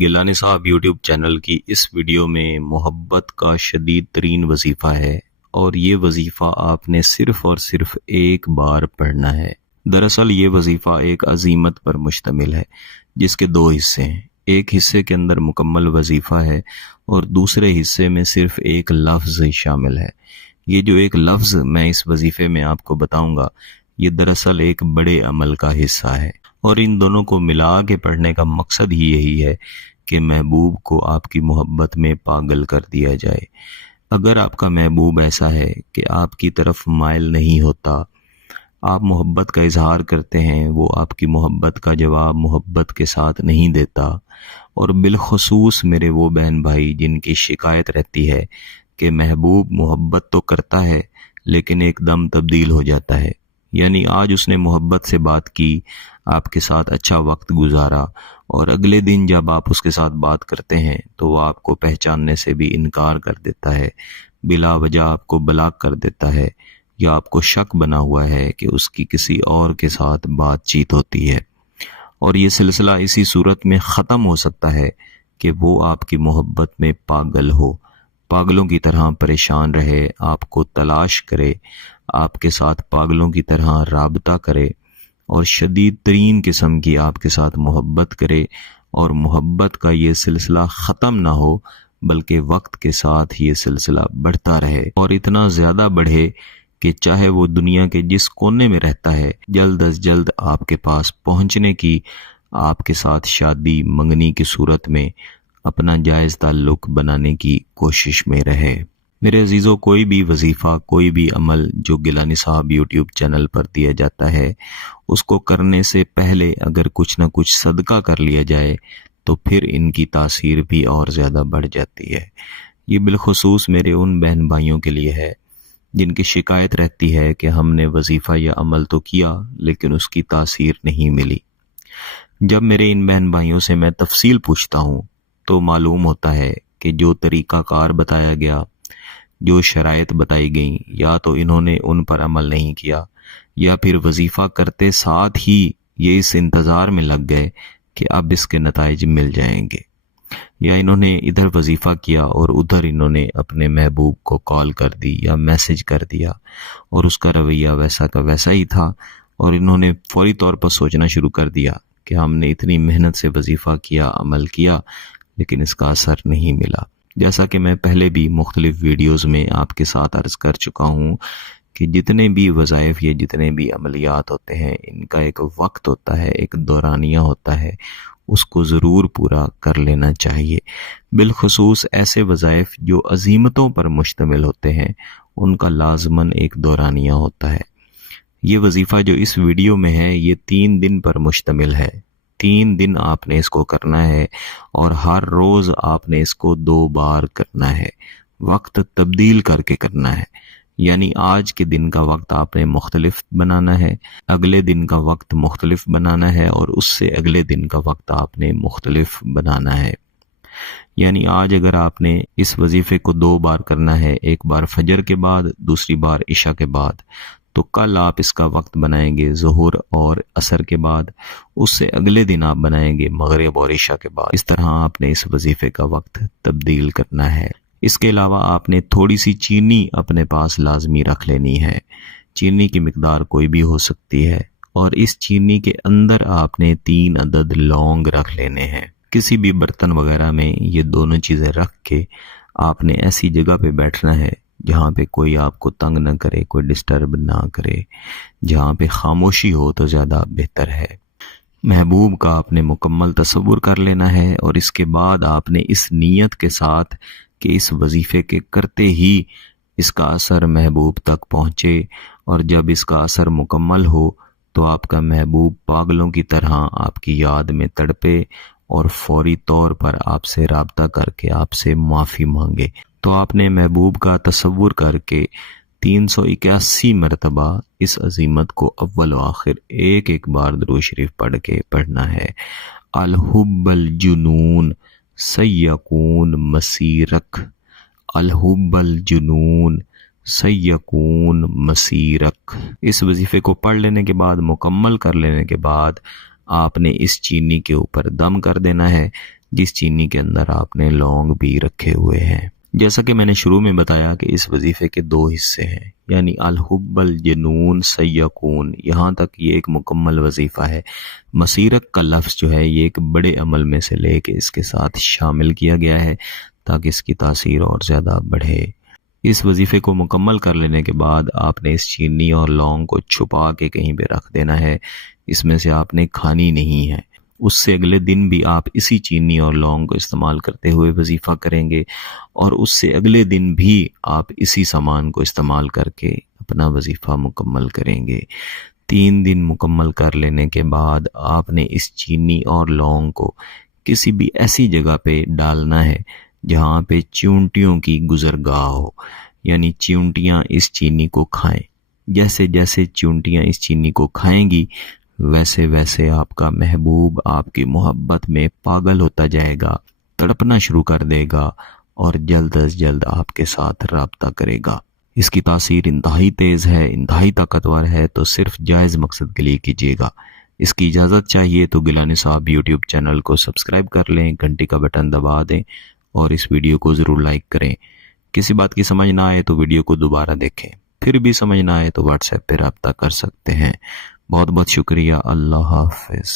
گیلانی صاحب YouTube channel کی اس video میں محبت کا شدید ترین وظیفہ ہے اور یہ وظیفہ آپ نے صرف اور صرف ایک بار پڑھنا ہے۔ دراصل یہ وظیفہ ایک عزیمت پر مشتمل ہے جس کے دو حصے ہیں۔ ایک حصے کے اندر مکمل وظیفہ ہے اور دوسرے حصے میں صرف ایک لفظ شامل ہے۔ یہ جو ایک لفظ میں اس وظیفے میں آپ کو بتاؤں گا یہ دراصل ایک بڑے عمل کا حصہ ہے، اور ان دونوں کو ملا کے پڑھنے کا مقصد ہی یہی ہے کہ محبوب کو آپ کی محبت میں پاگل کر دیا جائے۔ اگر آپ کا محبوب ایسا ہے کہ آپ کی طرف مائل نہیں ہوتا، آپ محبت کا اظہار کرتے ہیں، وہ آپ کی محبت کا جواب محبت کے ساتھ نہیں دیتا، اور بالخصوص میرے وہ بہن بھائی جن کی شکایت رہتی ہے کہ محبوب محبت تو کرتا ہے لیکن ایک دم تبدیل ہو جاتا ہے، یعنی آج اس نے محبت سے بات کی، آپ کے ساتھ اچھا وقت گزارا، اور اگلے دن جب آپ اس کے ساتھ بات کرتے ہیں تو وہ آپ کو پہچاننے سے بھی انکار کر دیتا ہے، بلا وجہ آپ کو بلاک کر دیتا ہے، یا آپ کو شک بنا ہوا ہے کہ اس کی کسی اور کے ساتھ بات چیت ہوتی ہے، اور یہ سلسلہ اسی صورت میں ختم ہو سکتا ہے کہ وہ آپ کی محبت میں پاگل ہو، پاگلوں کی طرح پریشان رہے، آپ کو تلاش کرے، آپ کے ساتھ پاگلوں کی طرح رابطہ کرے، اور شدید ترین قسم کی آپ کے ساتھ محبت کرے، اور محبت کا یہ سلسلہ ختم نہ ہو بلکہ وقت کے ساتھ یہ سلسلہ بڑھتا رہے، اور اتنا زیادہ بڑھے کہ چاہے وہ دنیا کے جس کونے میں رہتا ہے جلد از جلد آپ کے پاس پہنچنے کی، آپ کے ساتھ شادی منگنی کی صورت میں اپنا جائز تعلق بنانے کی کوشش میں رہے۔ میرے عزیزوں، کوئی بھی وظیفہ، کوئی بھی عمل جو گیلانی صاحب یوٹیوب چینل پر دیا جاتا ہے، اس کو کرنے سے پہلے اگر کچھ نہ کچھ صدقہ کر لیا جائے تو پھر ان کی تاثیر بھی اور زیادہ بڑھ جاتی ہے۔ یہ بالخصوص میرے ان بہن بھائیوں کے لیے ہے جن کی شکایت رہتی ہے کہ ہم نے وظیفہ یا عمل تو کیا لیکن اس کی تاثیر نہیں ملی۔ جب میرے ان بہن بھائیوں سے میں تفصیل پوچھتا ہوں تو معلوم ہوتا ہے کہ جو طریقہ کار بتایا گیا، جو شرائط بتائی گئیں، یا تو انہوں نے ان پر عمل نہیں کیا، یا پھر وظیفہ کرتے ساتھ ہی یہ اس انتظار میں لگ گئے کہ اب اس کے نتائج مل جائیں گے، یا انہوں نے ادھر وظیفہ کیا اور ادھر انہوں نے اپنے محبوب کو کال کر دی یا میسج کر دیا، اور اس کا رویہ ویسا کا ویسا ہی تھا، اور انہوں نے فوری طور پر سوچنا شروع کر دیا کہ ہم نے اتنی محنت سے وظیفہ کیا، عمل کیا، لیکن اس کا اثر نہیں ملا۔ جیسا کہ میں پہلے بھی مختلف ویڈیوز میں آپ کے ساتھ عرض کر چکا ہوں کہ جتنے بھی وظائف یا جتنے بھی عملیات ہوتے ہیں ان کا ایک وقت ہوتا ہے، ایک دورانیہ ہوتا ہے، اس کو ضرور پورا کر لینا چاہیے۔ بالخصوص ایسے وظائف جو عزیمتوں پر مشتمل ہوتے ہیں ان کا لازماً ایک دورانیہ ہوتا ہے۔ یہ وظیفہ جو اس ویڈیو میں ہے یہ 3 دن پر مشتمل ہے۔ 3 دن آپ نے اس کو کرنا ہے، اور ہر روز آپ نے اس کو 2 بار کرنا ہے، وقت تبدیل کر کے کرنا ہے، یعنی آج کے دن کا وقت آپ نے مختلف بنانا ہے، اگلے دن کا وقت مختلف بنانا ہے، اور اس سے اگلے دن کا وقت آپ نے مختلف بنانا ہے۔ یعنی آج اگر آپ نے اس وظیفے کو 2 بار کرنا ہے، ایک بار فجر کے بعد، دوسری بار عشاء کے بعد، تو کل آپ اس کا وقت بنائیں گے ظہر اور عصر کے بعد، اس سے اگلے دن آپ بنائیں گے مغرب اور عشاء کے بعد۔ اس طرح آپ نے اس وظیفے کا وقت تبدیل کرنا ہے۔ اس کے علاوہ آپ نے تھوڑی سی چینی اپنے پاس لازمی رکھ لینی ہے۔ چینی کی مقدار کوئی بھی ہو سکتی ہے، اور اس چینی کے اندر آپ نے 3 عدد لونگ رکھ لینے ہیں۔ کسی بھی برتن وغیرہ میں یہ دونوں چیزیں رکھ کے آپ نے ایسی جگہ پہ بیٹھنا ہے جہاں پہ کوئی آپ کو تنگ نہ کرے، کوئی ڈسٹرب نہ کرے، جہاں پہ خاموشی ہو تو زیادہ بہتر ہے۔ محبوب کا آپ نے مکمل تصور کر لینا ہے، اور اس کے بعد آپ نے اس نیت کے ساتھ کہ اس وظیفے کے کرتے ہی اس کا اثر محبوب تک پہنچے، اور جب اس کا اثر مکمل ہو تو آپ کا محبوب پاگلوں کی طرح آپ کی یاد میں تڑپے اور فوری طور پر آپ سے رابطہ کر کے آپ سے معافی مانگے۔ تو آپ نے محبوب کا تصور کر کے 381 مرتبہ اس عزیمت کو اول و آخر ایک بار درود شریف پڑھ کے پڑھنا ہے۔ الحب الجنون سیکون مسیرک، الحب الجنون سیکون مسیرک۔ اس وظیفے کو پڑھ لینے کے بعد، مکمل کر لینے کے بعد، آپ نے اس چینی کے اوپر دم کر دینا ہے۔ جس چینی کے اندر آپ نے لونگ بھی رکھے ہوئے ہیں۔ جیسا کہ میں نے شروع میں بتایا کہ اس وظیفے کے 2 حصے ہیں، یعنی الحب الجنون سیکون، یہاں تک یہ ایک مکمل وظیفہ ہے۔ مسیرت کا لفظ جو ہے یہ ایک بڑے عمل میں سے لے کے اس کے ساتھ شامل کیا گیا ہے تاکہ اس کی تاثیر اور زیادہ بڑھے۔ اس وظیفے کو مکمل کر لینے کے بعد آپ نے اس چینی اور لونگ کو چھپا کے کہیں پہ رکھ دینا ہے، اس میں سے آپ نے کھانی نہیں ہے۔ اس سے اگلے دن بھی آپ اسی چینی اور لونگ کو استعمال کرتے ہوئے وظیفہ کریں گے، اور اس سے اگلے دن بھی آپ اسی سامان کو استعمال کر کے اپنا وظیفہ مکمل کریں گے۔ 3 دن مکمل کر لینے کے بعد آپ نے اس چینی اور لونگ کو کسی بھی ایسی جگہ پہ ڈالنا ہے جہاں پہ چیونٹیوں کی گزرگاہ ہو، یعنی چیونٹیاں اس چینی کو کھائیں۔ جیسے جیسے چیونٹیاں اس چینی کو کھائیں گی ویسے ویسے آپ کا محبوب آپ کی محبت میں پاگل ہوتا جائے گا، تڑپنا شروع کر دے گا اور جلد از جلد آپ کے ساتھ رابطہ کرے گا۔ اس کی تاثیر انتہائی تیز ہے، انتہائی طاقتور ہے، تو صرف جائز مقصد کے لیے کیجیے گا۔ اس کی اجازت چاہیے تو گیلانی صاحب یوٹیوب چینل کو سبسکرائب کر لیں، گھنٹی کا بٹن دبا دیں اور اس ویڈیو کو ضرور لائک کریں۔ کسی بات کی سمجھ نہ آئے تو ویڈیو کو دوبارہ دیکھیں، پھر بھی سمجھ نہ آئے تو واٹس ایپ پہ رابطہ کر سکتے ہیں۔ بہت بہت شکریہ۔ اللہ حافظ۔